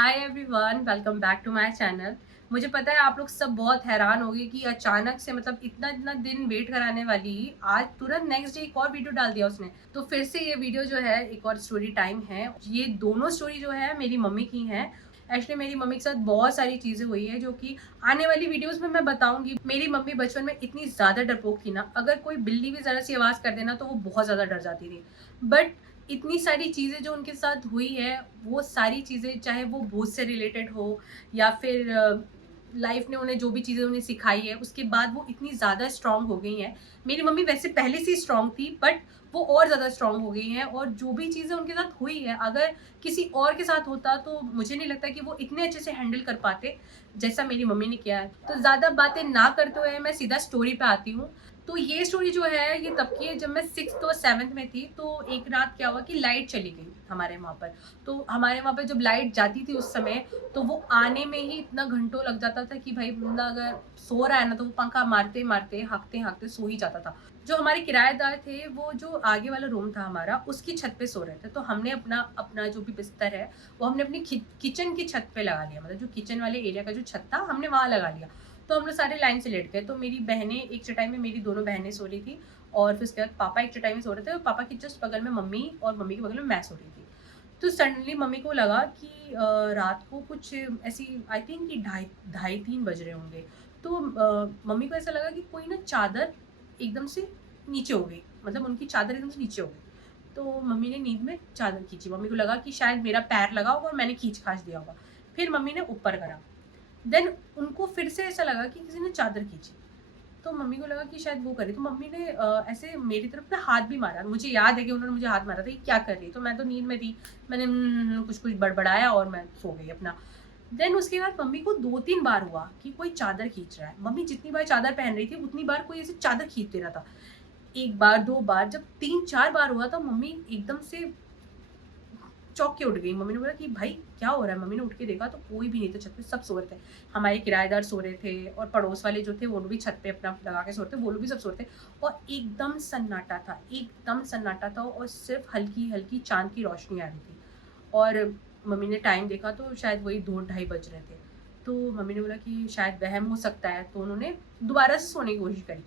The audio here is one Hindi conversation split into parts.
Hi everyone, welcome back to my channel. मुझे पता है आप लोग सब बहुत हैरान होंगे कि अचानक से मतलब इतना इतना दिन वेट कराने वाली आज तुरंत नेक्स्ट डे एक और वीडियो डाल दिया उसने। तो फिर से ये वीडियो जो है एक और स्टोरी टाइम है। ये दोनों स्टोरी जो है मेरी मम्मी की हैं। एक्चुअली मेरी मम्मी के साथ बहुत सारी चीज़ें हुई है जो कि आने वाली वीडियोस में मैं बताऊंगी। मेरी मम्मी बचपन में इतनी ज़्यादा डरपोक थी ना, अगर कोई बिल्ली भी ज़रा सी आवाज़ कर देना तो वो बहुत ज़्यादा डर जाती थी। बट इतनी सारी चीज़ें जो उनके साथ हुई है, वो सारी चीज़ें चाहे वो भूत से रिलेटेड हो या फिर लाइफ ने उन्हें जो भी चीज़ें उन्हें सिखाई है, उसके बाद वो इतनी ज़्यादा स्ट्रांग हो गई हैं। मेरी मम्मी वैसे पहले से ही स्ट्रांग थी, बट वो और ज़्यादा स्ट्रांग हो गई हैं। और जो भी चीज़ें उनके साथ हुई है, अगर किसी और के साथ होता तो मुझे नहीं लगता कि वो इतने अच्छे से हैंडल कर पाते जैसा मेरी मम्मी ने किया है। तो ज़्यादा बातें ना करते हुए मैं सीधा स्टोरी पे आती हूँ। तो ये स्टोरी जो है ये तब की है जब मैं 6th और 7th में थी। तो एक रात क्या हुआ कि लाइट चली गई हमारे वहाँ पर। तो हमारे वहाँ पर जब लाइट जाती थी उस समय, तो वो आने में ही इतना घंटों लग जाता था कि भाई बंदा अगर सो रहा है ना तो वो पंखा मारते मारते हाँकते हाँकते सो ही जाता था। जो हमारे किराएदार थे वो जो आगे वाला रूम था हमारा, उसकी छत पे सो रहे थे। तो हमने अपना अपना जो भी बिस्तर है वो हमने अपनी किचन की छत पे लगा लिया। मतलब जो किचन वाले एरिया का जो छत था हमने वहाँ लगा लिया। तो हम लोग सारे लाइन से लेट गए। तो मेरी बहनें एक चटाई में, मेरी दोनों बहनें सो रही थी और फिर उसके बाद पापा एक चटाई में सो रहे थे और पापा के जस्ट बगल में मम्मी और मम्मी के बगल में मैं सो रही थी। तो सडनली मम्मी को लगा कि रात को कुछ ऐसी, आई थिंक कि ढाई ढाई 3 बज रहे होंगे। तो मम्मी को ऐसा लगा कि कोई ना चादर एकदम से नीचे हो गई, मतलब उनकी चादर एकदम से नीचे हो गई। तो मम्मी ने नींद में चादर खींची। मम्मी को लगा कि शायद मेरा पैर लगा होगा और मैंने खींच खाच दिया होगा। फिर मम्मी ने ऊपर करा। देन उनको फिर से ऐसा लगा कि किसी ने चादर खींची। तो मम्मी को लगा कि शायद वो करे। तो मम्मी ने ऐसे मेरी तरफ ना हाथ भी मारा। मुझे याद है कि उन्होंने मुझे हाथ मारा था, कि क्या कर रही है? तो मैं तो नींद में थी। मैंने कुछ कुछ बड़बड़ाया और मैं सो गई अपना। देन उसके बाद मम्मी को 2-3 बार हुआ कि कोई चादर खींच रहा है। मम्मी जितनी बार चादर पहन रही थी उतनी बार कोई ऐसे चादर खींच दे रहा था। 1 बार, 2 बार, जब 3-4 बार हुआ तो मम्मी एकदम से चौंक के उठ गई। मम्मी ने बोला कि भाई क्या हो रहा है? मम्मी ने उठ के देखा तो कोई भी नहीं था छत पे, सब सो रहे थे। हमारे किराएदार सो रहे थे और पड़ोस वाले जो थे वो लोग भी छत पे अपना लगा के सो रहे थे, वो लोग भी सब सो रहे थे। और एकदम सन्नाटा था, एकदम सन्नाटा था और सिर्फ हल्की-हल्की चाँद की रोशनी आ रही थी। और मम्मी ने टाइम देखा तो शायद वही 2 ढाई बज रहे थे। तो मम्मी ने बोला कि शायद वहम हो सकता है, तो उन्होंने दोबारा से सोने की कोशिश करी।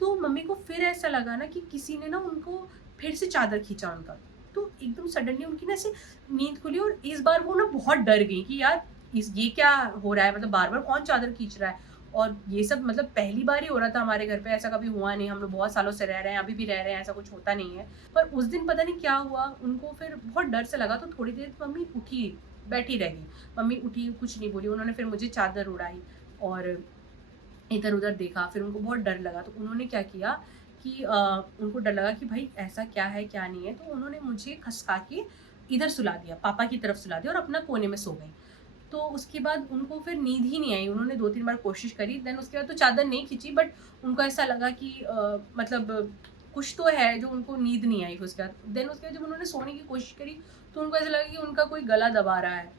तो मम्मी को फिर ऐसा लगा ना कि किसी ने ना उनको फिर से चादर खींचा उनका। तो एकदम सडनली उनकी ना ऐसे नींद खुली और इस बार वो ना बहुत डर गई कि यार इस ये क्या हो रहा है? मतलब बार-बार कौन चादर खींच रहा है? और ये सब मतलब पहली बार ही हो रहा था हमारे घर पे, ऐसा कभी हुआ नहीं। हम लोग बहुत सालों से रह रहे हैं, अभी भी रह रहे हैं, ऐसा कुछ होता नहीं है। पर उस दिन पता नहीं क्या हुआ, उनको फिर बहुत डर सा लगा। तो थोड़ी देर मम्मी उठी, बैठी रह गई। मम्मी उठी, कुछ नहीं बोली। उन्होंने फिर मुझे चादर उड़ाई और इधर-उधर देखा। फिर उनको बहुत डर लगा, तो उन्होंने क्या किया कि उनको डर लगा कि भाई ऐसा क्या है, क्या नहीं है, तो उन्होंने मुझे खसका के इधर सुला दिया, पापा की तरफ सुला दिया और अपना कोने में सो गईं। तो उसके बाद उनको फिर नींद ही नहीं आई। उन्होंने 2-3 बार कोशिश करी, देन उसके बाद तो चादर नहीं खींची, बट उनको ऐसा लगा कि मतलब कुछ तो है जो उनको नींद नहीं आई। फिर उसके बाद उसके बाद जब उन्होंने सोने की कोशिश करी, तो उनको ऐसा लगा कि उनका कोई गला दबा रहा है।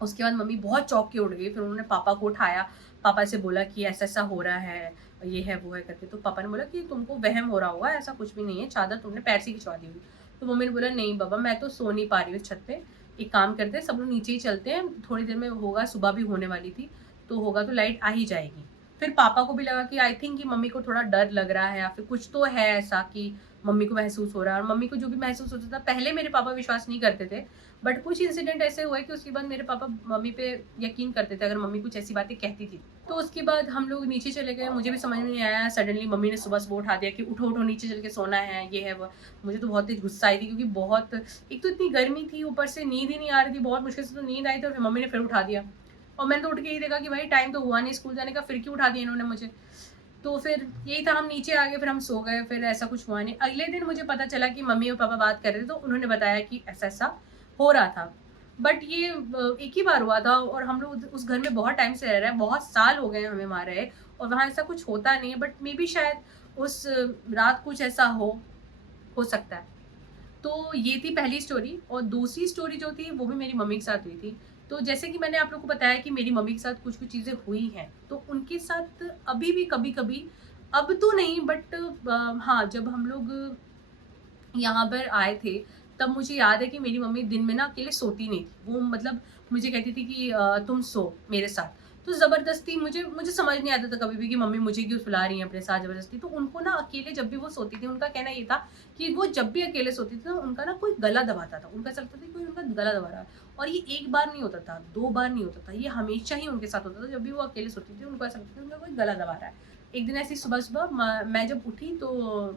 उसके बाद मम्मी बहुत चौंक के उठ गई। फिर उन्होंने पापा को उठाया, पापा से बोला कि ऐसा-ऐसा हो रहा है, ये है, वो है करके। तो पापा ने बोला कि तुमको वहम हो रहा होगा, ऐसा कुछ भी नहीं है, चादर तुमने पैर से खिंचवा दी होगी। तो मम्मी ने बोला नहीं बाबा, मैं तो सो नहीं पा रही हूँ छत पे, एक काम करते हैं सब लोग नीचे ही चलते हैं, थोड़ी देर में होगा, सुबह भी होने वाली थी, तो होगा तो लाइट आ ही जाएगी। फिर पापा को भी लगा कि आई थिंक कि मम्मी को थोड़ा डर लग रहा है या फिर कुछ तो है ऐसा कि मम्मी को महसूस हो रहा है। और मम्मी को जो भी महसूस होता था, पहले मेरे पापा विश्वास नहीं करते थे, बट कुछ इंसिडेंट ऐसे हुए कि उसके बाद मेरे पापा मम्मी पे यकीन करते थे अगर मम्मी कुछ ऐसी बातें कहती थी। तो उसके बाद हम लोग नीचे चले गए। मुझे भी समझ में नहीं आया, सडनली मम्मी ने सुबह-सुबह उठा दिया कि उठो, उठो नीचे चल के सोना है, ये है वो। मुझे तो बहुत तेज़ गुस्सा आई थी क्योंकि बहुत, एक तो इतनी गर्मी थी, ऊपर से नींद ही नहीं आ रही थी, बहुत मुश्किल से तो नींद आई थी और फिर मम्मी ने फिर उठा दिया। और मैंने तो उठ के ही देखा कि भाई टाइम तो हुआ नहीं स्कूल जाने का, फिर क्यों उठा दिया इन्होंने मुझे। तो फिर यही था, हम नीचे आ गए, फिर हम सो गए, फिर ऐसा कुछ हुआ नहीं। अगले दिन मुझे पता चला कि मम्मी और पापा बात कर रहे थे, तो उन्होंने बताया कि ऐसा-ऐसा हो रहा था। बट ये एक ही बार हुआ था और हम लोग उस घर में बहुत टाइम से रह रहे हैं, बहुत साल हो गए हैं हमें वहाँ रहे, और वहाँ ऐसा कुछ होता नहीं है। बट मे बी शायद उस रात कुछ ऐसा हो सकता है। तो ये थी पहली स्टोरी। और दूसरी स्टोरी जो थी वो भी मेरी मम्मी के साथ हुई थी। तो जैसे कि मैंने आप लोग को बताया कि मेरी मम्मी के साथ कुछ-कुछ चीज़ें हुई हैं, तो उनके साथ अभी भी कभी-कभी, अब तो नहीं बट हाँ, जब हम लोग यहाँ पर आए थे, तब मुझे याद है कि मेरी मम्मी दिन में ना अकेले सोती नहीं थी। वो मतलब मुझे कहती थी कि तुम सो मेरे साथ। तो ज़बरदस्ती मुझे मुझे समझ नहीं आता था कभी भी कि मम्मी मुझे क्यों सुला रही हैं अपने साथ ज़बरदस्ती। तो उनको ना अकेले जब भी वो सोती थी, उनका कहना ये था कि वो जब भी अकेले सोती थी तो उनका ना कोई गला दबाता था। उनका ऐसा लगता था कि कोई उनका गला दबा रहा है। और ये एक बार नहीं होता था, 2 बार नहीं होता था, ये हमेशा ही उनके साथ होता था। जब भी वो अकेले सोती थी, उनको ऐसा लगता था उनका कोई गला दबा रहा है। एक दिन ऐसी सुबह-सुबह मैं जब उठी तो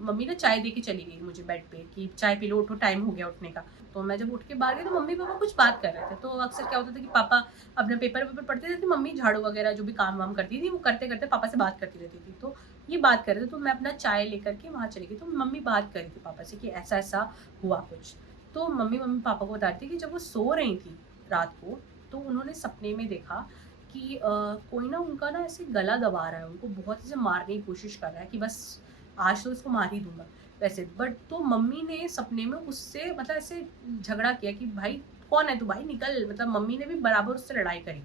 मम्मी ना चाय दे के चली गई मुझे बेड पे कि चाय पी लो, उठो, टाइम हो गया उठने का। तो मैं जब उठ के बाहर गई तो मम्मी-पापा कुछ बात कर रहे थे। तो अक्सर क्या होता था कि पापा अपना पेपर-वेपर पढ़ते थे, तो मम्मी झाड़ू वगैरह जो भी काम-वाम करती थी, वो करते-करते पापा से बात करती रहती थी। तो ये बात कर रहे थे, तो मैं अपना चाय लेकर के वहाँ चली गई। तो मम्मी बात कर रही थी पापा से कि ऐसा-ऐसा हुआ कुछ। तो मम्मी पापा को बता रही थी कि जब वो सो रही थी रात को, तो उन्होंने सपने में देखा कि कोई ना उनका ना ऐसे गला दबा रहा है, उनको बहुत ऐसे मारने की कोशिश कर रहा है कि बस आज तो इसको मार ही दूँगा वैसे। बट तो मम्मी ने सपने में उससे मतलब ऐसे झगड़ा किया कि भाई कौन है तू भाई निकल, मतलब मम्मी ने भी बराबर उससे लड़ाई करी।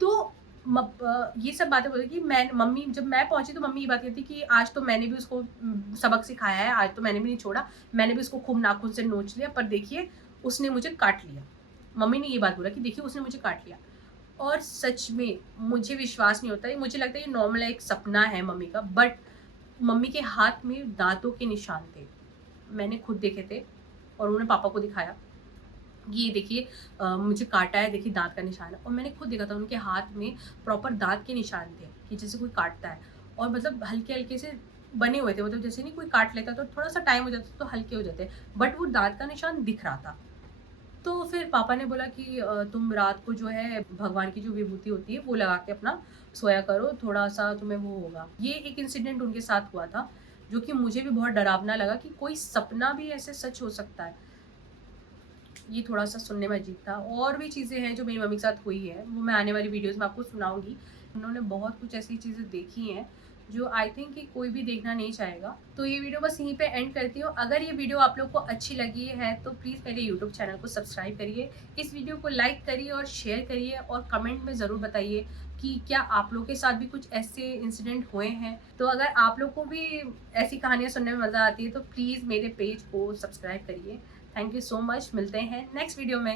तो ये सब बातें बोली कि मैं मम्मी जब मैं पहुँची तो मम्मी ये बात कहती कि आज तो मैंने भी उसको सबक सिखाया है, आज तो मैंने भी नहीं छोड़ा, मैंने भी उसको खूब नाखून से नोच लिया, पर देखिए उसने मुझे काट लिया। मम्मी ने ये बात बोला कि देखिए उसने मुझे काट लिया। और सच में मुझे विश्वास नहीं होता है, मुझे लगता है ये नॉर्मल एक सपना है मम्मी का, बट मम्मी के हाथ में दाँतों के निशान थे। मैंने खुद देखे थे और उन्होंने पापा को दिखाया, ये देखिए मुझे काटा है, देखिए दाँत का निशान है। और मैंने खुद देखा था उनके हाथ में प्रॉपर दाँत के निशान थे कि जैसे कोई काटता है, और मतलब हल्के-हल्के से बने हुए थे, मतलब जैसे नहीं कोई काट लेता तो थोड़ा-सा टाइम हो जाता तो हल्के हो जाते, बट वो दाँत का निशान दिख रहा था। तो फिर पापा ने बोला कि तुम रात को जो है भगवान की जो विभूति होती है वो लगा के अपना सोया करो, थोड़ा-सा तुम्हें वो होगा। ये एक इंसिडेंट उनके साथ हुआ था, जो कि मुझे भी बहुत डरावना लगा कि कोई सपना भी ऐसे सच हो सकता है। ये थोड़ा-सा सुनने में अजीब था। और भी चीज़ें हैं जो मेरी मम्मी के साथ हुई है, वो मैं आने वाली वीडियोज़ में आपको सुनाऊँगी। उन्होंने बहुत कुछ ऐसी चीज़ें देखी हैं, जो आई थिंक कि कोई भी देखना नहीं चाहेगा। तो ये वीडियो बस यहीं पे एंड करती हूँ। अगर ये वीडियो आप लोग को अच्छी लगी है, तो प्लीज़ मेरे यूट्यूब चैनल को सब्सक्राइब करिए, इस वीडियो को लाइक करिए और शेयर करिए, और कमेंट में ज़रूर बताइए कि क्या आप लोग के साथ भी कुछ ऐसे इंसिडेंट हुए हैं। तो अगर आप लोग को भी ऐसी कहानियाँ सुनने में मज़ा आती है, तो प्लीज़ मेरे पेज को सब्सक्राइब करिए। थैंक यू सो मच, मिलते हैं नेक्स्ट वीडियो में।